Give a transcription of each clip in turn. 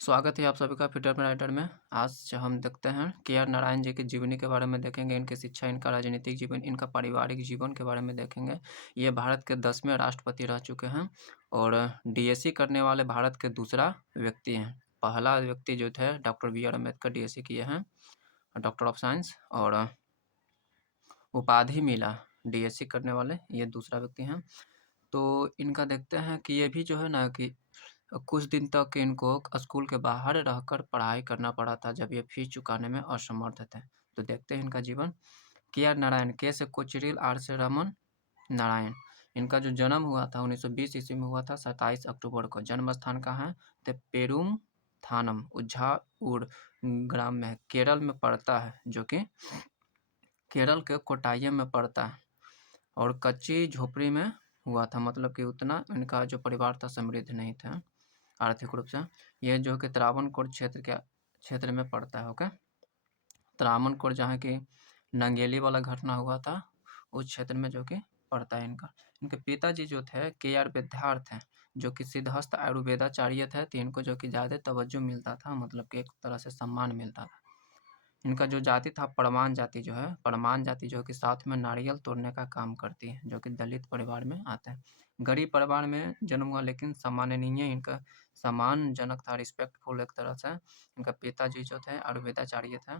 स्वागत है आप सभी का फ्रीडम राइटर में। आज हम देखते हैं के.आर. नारायण जी की जीवनी के बारे में देखेंगे, इनकी शिक्षा, इनका राजनीतिक जीवन, इनका पारिवारिक जीवन के बारे में देखेंगे। ये भारत के 10वें राष्ट्रपति रह चुके हैं और डीएससी करने वाले भारत के दूसरा व्यक्ति हैं। पहला व्यक्ति जो थे डॉक्टर बी.आर. अम्बेडकर डीएससी किए हैं, डॉक्टर ऑफ साइंस, और उपाधि मिला डीएससी करने वाले ये दूसरा व्यक्ति हैं। तो इनका देखते हैं कि ये भी जो है ना कि कुछ दिन तक इनको स्कूल के बाहर रहकर पढ़ाई करना पड़ा था, जब ये फीस चुकाने में असमर्थ थे। तो देखते हैं इनका जीवन। के.आर. नारायण, के से कोचरिल, आर से रमन नारायण। इनका जो जन्म हुआ था 1920 ईस्वी में हुआ था, 27 अक्टूबर को। जन्म स्थान कहाँ है? तो पेरुम थानम, उज्झाउर ग्राम में है, केरल में पड़ता है, जो कि केरल के कोट्टायम में पड़ता है। और कच्ची झोपड़ी में हुआ था, मतलब कि उतना इनका जो परिवार था समृद्ध नहीं था आर्थिक रूप से। ये जो कि त्रावणकोर क्षेत्र में पड़ता है। ओके, त्रावणकोर जहाँ की नंगेली वाला घटना हुआ था, उस क्षेत्र में जो कि पड़ता है इनका। इनके पिताजी जो थे के.आर. विद्यार्थ हैं, जो कि सिद्धहस्त आयुर्वेदाचार्य थे। तो इनको जो कि ज़्यादा तवज्जो मिलता था, मतलब कि एक तरह से सम्मान मिलता था। इनका जो जाति था परमान जाति, जो है परमान जाति, जो कि साथ में नारियल तोड़ने का काम करती है, जो कि दलित परिवार में आते हैं। गरीब परिवार में जन्म हुआ, लेकिन सम्माननीय इनका सम्मानजनक था, रिस्पेक्टफुल एक तरह से। इनका पिताजी जो थे आयुर्वेदाचार्य थे।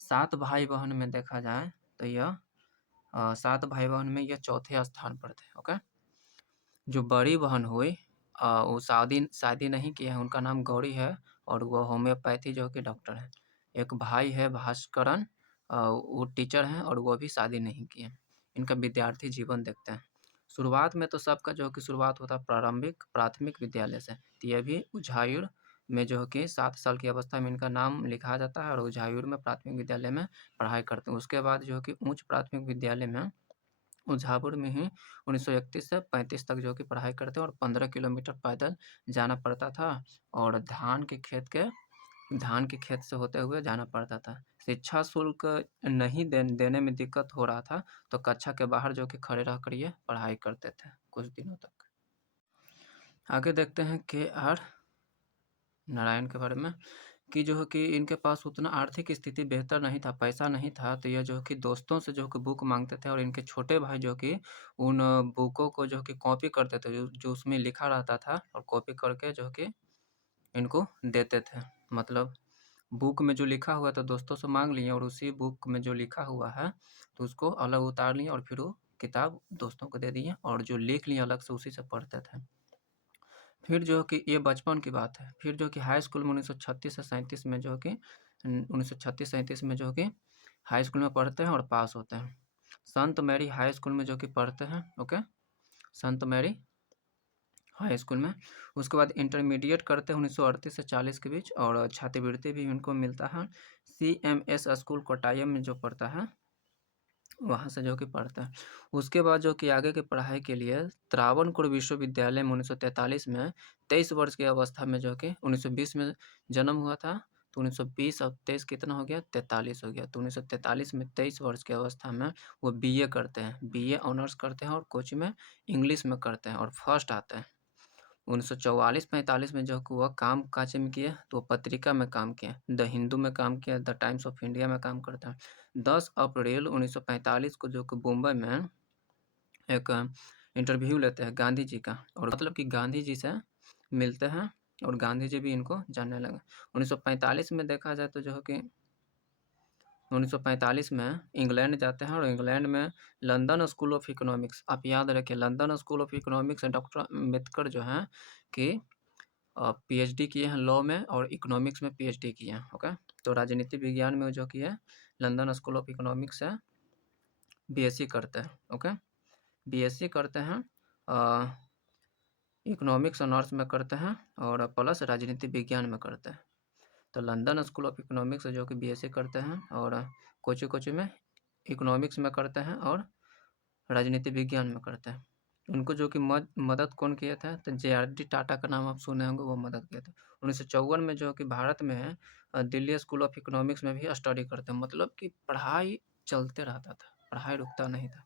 7 भाई बहन में देखा जाए तो यह 7 भाई बहन में यह चौथे स्थान पर थे। ओके, जो बड़ी बहन हुई वो शादी नहीं की है, उनका नाम गौरी है, और वो होम्योपैथी जो कि डॉक्टर है। एक भाई है भास्करन, वो टीचर हैं और वो भी शादी नहीं किए। इनका विद्यार्थी जीवन देखते हैं। शुरुआत में तो सबका जो कि शुरुआत होता है प्राथमिक विद्यालय से। तो ये भी उझायूर में जो कि 7 साल की अवस्था में इनका नाम लिखा जाता है और उझायूर में प्राथमिक विद्यालय में पढ़ाई करते हैं। उसके बाद जो कि उच्च प्राथमिक विद्यालय में उझापुर में ही 1931 से 35 तक जो कि पढ़ाई करते हैं, और 15 किलोमीटर पैदल जाना पड़ता था, और धान के खेत से होते हुए जाना पड़ता था। शिक्षा शुल्क नहीं देने में दिक्कत हो रहा था, तो कक्षा के बाहर जो कि खड़े रहकर ये पढ़ाई करते थे कुछ दिनों तक। आगे देखते हैं के.आर. नारायण के बारे में, कि जो है कि इनके पास उतना आर्थिक स्थिति बेहतर नहीं था, पैसा नहीं था। तो यह जो है कि दोस्तों से जो है कि बुक मांगते थे, और इनके छोटे भाई जो कि उन बुकों को जो है कि कॉपी करते थे, जो उसमें लिखा रहता था, और कॉपी करके जो है कि इनको देते थे। मतलब बुक में जो लिखा हुआ था दोस्तों से मांग लिए, और उसी बुक में जो लिखा हुआ है तो उसको अलग उतार लिए, और फिर वो किताब दोस्तों को दे दिए, और जो लिख लिए अलग से उसी से पढ़ते थे। फिर जो कि ये बचपन की बात है। फिर जो कि हाई स्कूल में 1936 से 37 में जो कि 1936-37 में जो कि हाई स्कूल में पढ़ते हैं और पास होते हैं। संत मैरी हाई स्कूल में जो कि पढ़ते हैं। ओके, संत मैरी हाई स्कूल में। उसके बाद इंटरमीडिएट करते हैं 1938 से 40 के बीच, और छात्रवृत्ति भी उनको मिलता है। CMS स्कूल कोट्टायम में जो पढ़ता है, वहाँ से जो कि पढ़ता है। उसके बाद जो कि आगे की पढ़ाई के लिए त्रावणकोर विश्वविद्यालय में 1943 में 23 वर्ष की अवस्था में जो कि 1920 में जन्म हुआ था, तो 1920 और 23 कितना हो गया? 43 हो गया। तो 1943 में 23 वर्ष की अवस्था में वो बीए करते हैं, बीए ऑनर्स करते हैं, और कोचिंग में इंग्लिश में करते हैं और फर्स्ट आते हैं। 1944-45 में जो कि वह काम काज में किए, तो पत्रिका में काम किए, द हिंदू में काम किया, द टाइम्स ऑफ इंडिया में काम करता है। 10 अप्रैल 1945 को जो कि मुंबई में एक इंटरव्यू लेते हैं गांधी जी का, और मतलब कि गांधी जी से मिलते हैं, और गांधी जी भी इनको जानने लगे। 1945 में देखा जाए तो जो है कि 1945 में इंग्लैंड जाते हैं, और इंग्लैंड में लंदन स्कूल ऑफ इकोनॉमिक्स, आप याद रखें लंदन स्कूल ऑफ इकोनॉमिक्स से डॉक्टर अम्बेडकर जो हैं कि पीएचडी किए हैं लॉ में, और इकोनॉमिक्स में पीएचडी किए हैं। ओके, तो राजनीति विज्ञान में जो किए लंदन स्कूल ऑफ इकोनॉमिक्स से बीएससी करते हैं। ओके, बीएससी करते हैं, इकोनॉमिक्स ऑनर्स में करते हैं, और प्लस राजनीति विज्ञान में करते हैं। तो लंदन स्कूल ऑफ इकोनॉमिक्स से जो कि बीएससी करते हैं, और कोची में इकोनॉमिक्स में करते हैं, और राजनीति विज्ञान में करते हैं। उनको जो कि मदद कौन किया था? तो JRD टाटा का नाम आप सुने होंगे, वो मदद किया था। 1954 में जो कि भारत में दिल्ली स्कूल ऑफ इकोनॉमिक्स में भी स्टडी करते हैं, मतलब कि पढ़ाई चलते रहता था, पढ़ाई रुकता नहीं था।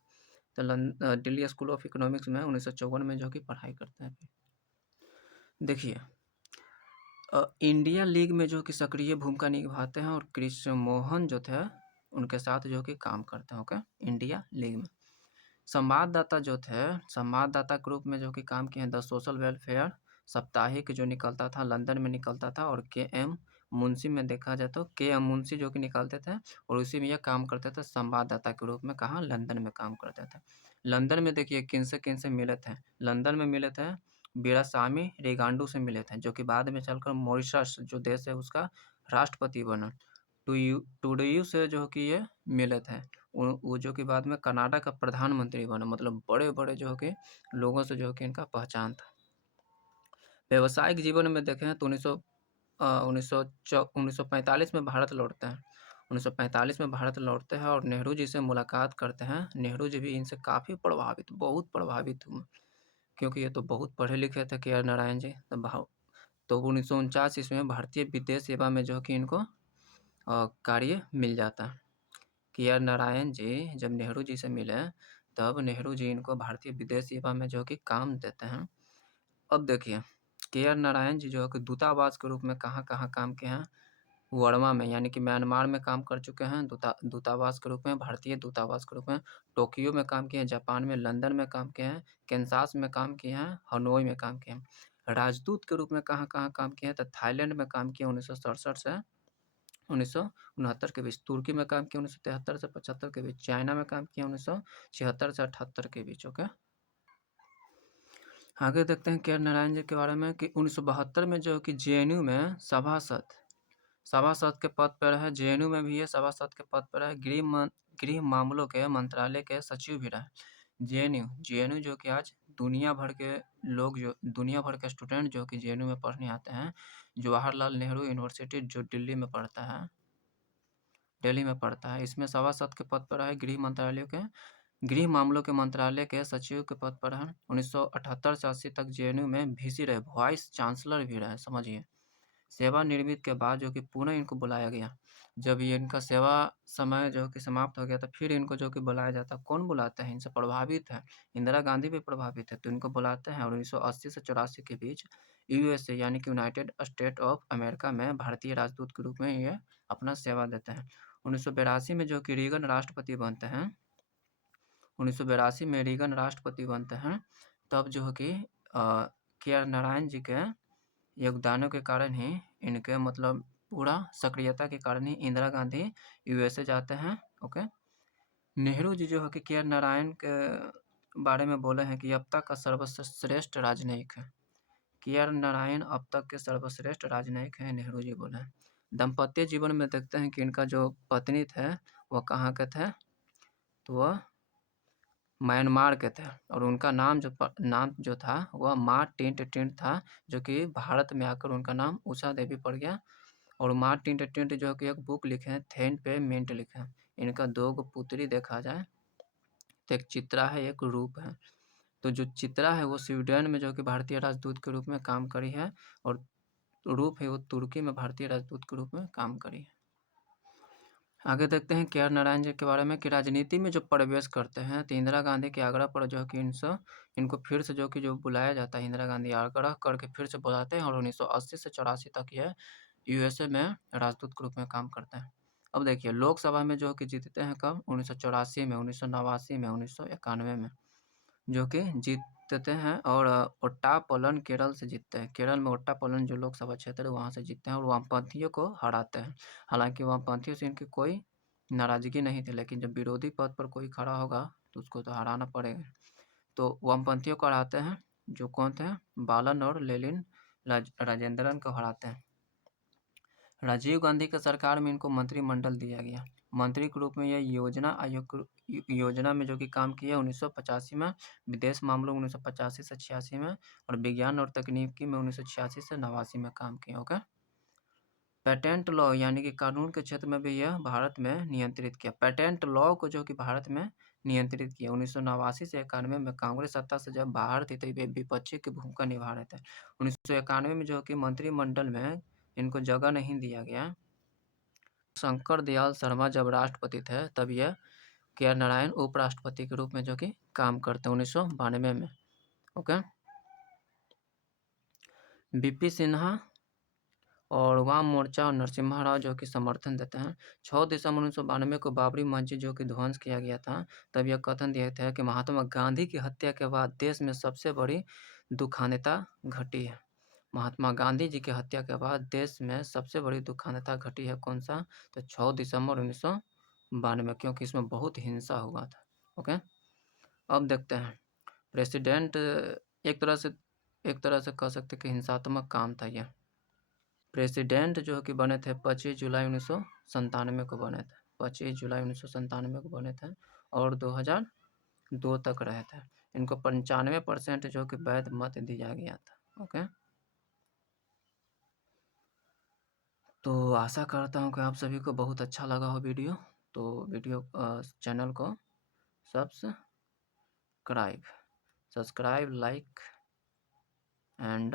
तो दिल्ली स्कूल ऑफ इकोनॉमिक्स में 1954 में जो कि पढ़ाई करते हैं। देखिए, इंडिया लीग में जो कि सक्रिय भूमिका निभाते हैं और कृष्ण मोहन जो थे उनके साथ जो कि काम करते हैं। ओके, इंडिया लीग में संवाददाता जो थे, संवाददाता के रूप में जो कि काम किए हैं द सोशल वेलफेयर साप्ताहिक जो निकलता था, लंदन में निकलता था, और के एम मुंशी में देखा जाए तो के एम मुंशी जो कि निकालते थे और उसी में यह काम करते थे संवाददाता के रूप में। कहाँ? लंदन में काम करते थे। लंदन में देखिए किन से मिले थे। लंदन में मिले थे वीरास्वामी रिगांडू से मिले थे, जो कि बाद में चलकर मॉरिशस जो देश है उसका राष्ट्रपति बना। टूडू से जो कि ये मिले थे, वो जो कि बाद में कनाडा का प्रधानमंत्री बना। मतलब बड़े-बड़े जो कि लोगों से जो कि इनका पहचान था। व्यावसायिक जीवन में देखें तो 1945 में भारत लौटते हैं। 1945 में भारत लौटते हैं और नेहरू जी से मुलाकात करते हैं। नेहरू जी भी इनसे काफ़ी प्रभावित, बहुत प्रभावित हुए, क्योंकि ये तो बहुत पढ़े लिखे थे के आर नारायण जी। तो 1949 ईस्वी में भारतीय विदेश सेवा में जो कि इनको कार्य मिल जाता है। के आर नारायण जी जब नेहरू जी से मिले तब नेहरू जी इनको भारतीय विदेश सेवा में जो कि काम देते हैं। अब देखिए के आर नारायण जी जो है कि दूतावास के रूप में कहाँ-कहाँ काम किए हैं? बर्मा में यानी कि म्यांमार में काम कर चुके हैं दूतावास के रूप में, भारतीय दूतावास के रूप में। टोक्यो में काम किए हैं, जापान में, लंदन में काम किए हैं, कैनसास में काम किए हैं, हनोई में काम किए हैं। राजदूत के रूप में कहाँ-कहाँ काम किए हैं? तो थाईलैंड में काम किए 1967 से 1969 के बीच, तुर्की में काम किया 1973 से 75 के बीच, चाइना में काम किया 1976 से 78 के बीच। ओके, आगे देखते हैं के आर नारायण जी के बारे में कि 1972 में जो कि जेएनयू में सभासद के पद पर है। जेएनयू में भी ये सभासद के पद पर है। गृह मामलों के मंत्रालय के सचिव भी रहे। जेएनयू जो कि आज दुनिया भर के स्टूडेंट जो कि जेएनयू में पढ़ने आते हैं। जवाहरलाल नेहरू यूनिवर्सिटी जो दिल्ली में पढ़ता है, इसमें सभासद के पद पर है। गृह मामलों के मंत्रालय के सचिव के पद पर है। 1978 से 80 तक जेएनयू में वीसी रहे, वाइस चांसलर भी रहे। समझिए, सेवानिवृत्त के बाद जो कि पुनः इनको बुलाया गया। जब ये इनका सेवा समय जो कि समाप्त हो गया था, फिर इनको जो कि बुलाया जाता है। कौन बुलाता है? इनसे प्रभावित है इंदिरा गांधी भी प्रभावित है, तो इनको बुलाते हैं। और 1980 से 84 के बीच यूएसए यानी कि यूनाइटेड स्टेट ऑफ अमेरिका में भारतीय राजदूत के रूप में ये अपना सेवा देते हैं। 1982 में जो कि रीगन राष्ट्रपति बनते हैं, 1982 में रीगन राष्ट्रपति बनते हैं, तब जो है कि के आर नारायण जी के योगदानों के कारण ही, इनके मतलब पूरा सक्रियता के कारण ही इंदिरा गांधी यूएसए जाते हैं। ओके, नेहरू जी जो है कि के आर नारायण के बारे में बोले हैं कि अब तक का सर्वश्रेष्ठ राजनयिक है। के आर नारायण अब तक के सर्वश्रेष्ठ राजनयिक हैं, नेहरू जी बोले हैं। दाम्पत्य जीवन में देखते हैं कि इनका जो पत्नी थे वह कहाँ के थे? तो वह म्यांमार के थे, और उनका नाम जो था वह माँ टिंट टिंट था, जो कि भारत में आकर उनका नाम उषा देवी पड़ गया। और माँ टिंट टिंट जो कि एक बुक लिखे हैं, थेन पे मिंट लिखे हैं। इनका 2 गो पुत्री देखा जाए तो एक चित्रा है, एक रूप है। तो जो चित्रा है वो स्वीडन में जो कि भारतीय राजदूत के रूप में काम करी है, और रूप है वो तुर्की में भारतीय राजदूत के रूप में काम करी है। आगे देखते हैं के आर नारायण जी के बारे में कि राजनीति में जो प्रवेश करते हैं तो इंदिरा गांधी के आग्रह पर जो है कि इनको फिर से जो बुलाया जाता है। इंदिरा गांधी आग्रह करके फिर से बुलाते हैं, और 1980 से 84 तक यह यूएसए में राजदूत के रूप में काम करते हैं। अब देखिए लोकसभा में जो कि जीतते हैं कब? 1984 में, 1989 में, 1991 में जो कि जीतते हैं। और ओट्टापल्लम केरल से जीतते हैं। केरल में ओट्टापल्लम जो लोकसभा क्षेत्र है वहाँ से जीतते हैं और वामपंथियों को हराते हैं। हालांकि वामपंथियों से इनकी कोई नाराजगी नहीं थी, लेकिन जब विरोधी पद पर कोई खड़ा होगा तो उसको तो हराना पड़ेगा। तो वामपंथियों को हराते हैं। जो कौन थे? बालन और लेनिन राजेंद्रन को हराते हैं। राजीव गांधी के सरकार में इनको मंत्रिमंडल दिया गया। मंत्री के रूप में यह योजना में जो कि काम किया 1985 में, विदेश मामलों 1985 से 86 में, और विज्ञान और तकनीकी में 1986 से 89 में काम किया। ओके, पेटेंट लॉ यानी कि कानून के क्षेत्र में भी यह भारत में नियंत्रित किया। पेटेंट लॉ को जो कि भारत में नियंत्रित किया। 1989 से 91 में कांग्रेस सत्ता से जब बाहर थी तो ये विपक्षी की भूमिका निभा रहे थे। 1991 में जो कि मंत्रिमंडल में इनको जगह नहीं दिया गया। शंकर दयाल शर्मा जब राष्ट्रपति थे तब यह के आर नारायण उपराष्ट्रपति के रूप में जो कि काम करते हैं 1992 में। ओके, बीपी सिन्हा और वाम मोर्चा और नरसिम्हा राव जो कि समर्थन देते हैं। 6 दिसंबर 1992 को बाबरी मस्जिद जो कि ध्वंस किया गया था, तब यह कथन दिया था कि महात्मा गांधी की हत्या के बाद देश में सबसे बड़ी दुखान्यता घटी है। महात्मा गांधी जी की हत्या के बाद देश में सबसे बड़ी दुखान्यता घटी है, कौन-सा? तो 6 दिसंबर 1992, क्योंकि इसमें बहुत हिंसा हुआ था। ओके, अब देखते हैं प्रेसिडेंट। एक तरह से कह सकते हैं कि हिंसात्मक काम था यह। प्रेसिडेंट जो कि बने थे 25 जुलाई 1997 को बने थे। 25 जुलाई 1997 को बने थे और 2002 तक रहे थे। इनको 95% जो कि वैध मत दिया गया था। ओके, तो आशा करता हूँ कि आप सभी को बहुत अच्छा लगा हो वीडियो। तो चैनल को सब्सक्राइब, लाइक एंड